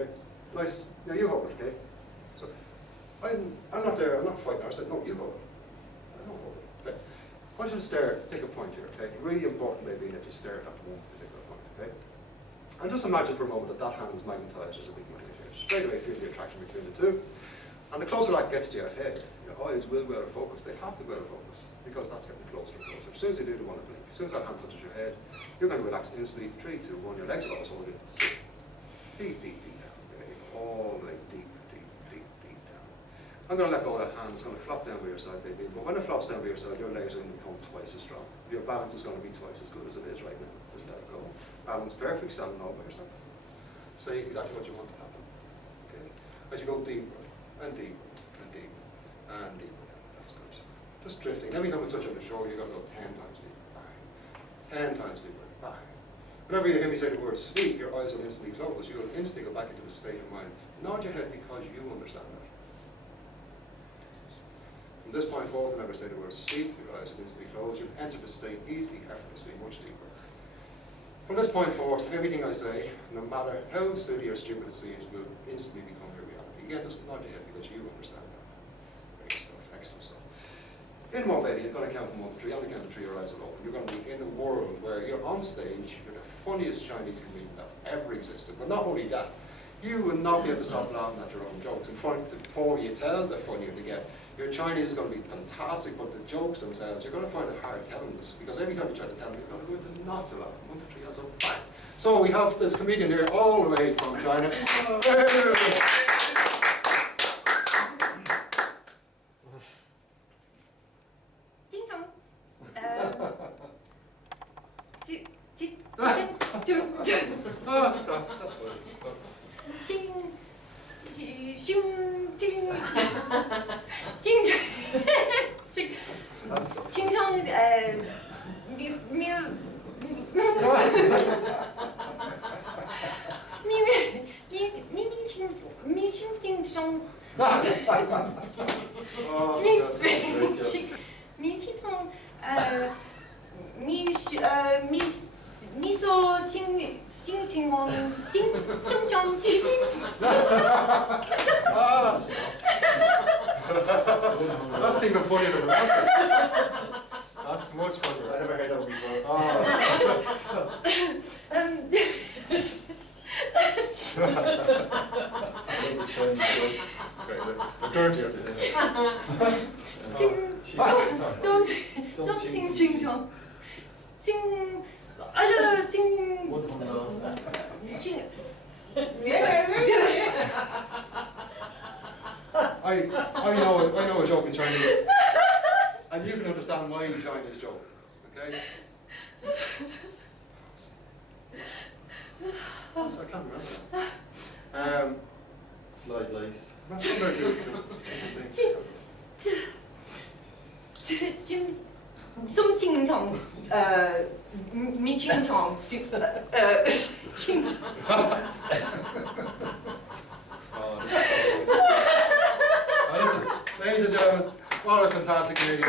Okay? Nice. Now you hold it, okay? So, I'm not there, I'm not fighting. I said, no, you hold it. I don't hold it. Okay? I want you to stare, take a point here, okay? Really important, maybe, that you stare at one particular point, okay? And just imagine for a moment that hand is magnetized as a big magnet here. Straight away feel the attraction between the two. And the closer that gets to your head, your eyes will go out of focus. They have to go out of focus because that's getting closer and closer. As soon as you do, they want to blink. As soon as that hand touches your head, you're going to relax instantly. 3, 2, 1. Your legs will also hold it. Deep, deep, deep down. Okay? All the way deep, deep, deep, deep down. I'm going to let go of that hand. It's going to flop down by your side, baby. But when it flops down by your side, your legs are going to become twice as strong. Your balance is going to be twice as good as it is right now. Just let it go. Balance perfect, standing all by yourself. Say exactly what you want to happen. Okay? As you go deeper and deeper and deeper and deeper down. That's good. Just drifting. Every time we touch on the shoulder, you've got to go 10 times deeper. Bang. 10 times deeper. Bang. Whenever you hear me say the word sleep, your eyes will instantly close. You'll instantly go back into a state of mind. Nod your head because you understand that. From this point forward, whenever I say the word sleep, your eyes will instantly close. You'll enter the state easily, effortlessly, much deeper. From this point forward, everything I say, no matter how silly or stupid it seems, will instantly become your reality. Again, just nod your head because you understand that. Great stuff, excellent stuff. In one, baby, you're going to count from 1 to 3. On the count of 3, your eyes will open. You're going to be in a world where you're on stage, you're the funniest Chinese comedian that ever existed. But not only that, you will not be able to stop laughing at your own jokes. In fact, the more you tell, the funnier they get. Your Chinese is going to be fantastic, but the jokes themselves, you're going to find it hard telling this, because every time you try to tell them, you're going to go into knots of laughing. 1 to 3, hands up, bang. So we have this comedian here all the way from China. Oh, stop. That's funny. That's even funnier than the last one. That's much funnier. I never heard that before. I know a joke in Chinese, and you can understand my Chinese joke, okay? So I can't remember. Flight lights. That's not very good. Ladies and gentlemen, what a fantastic comedian.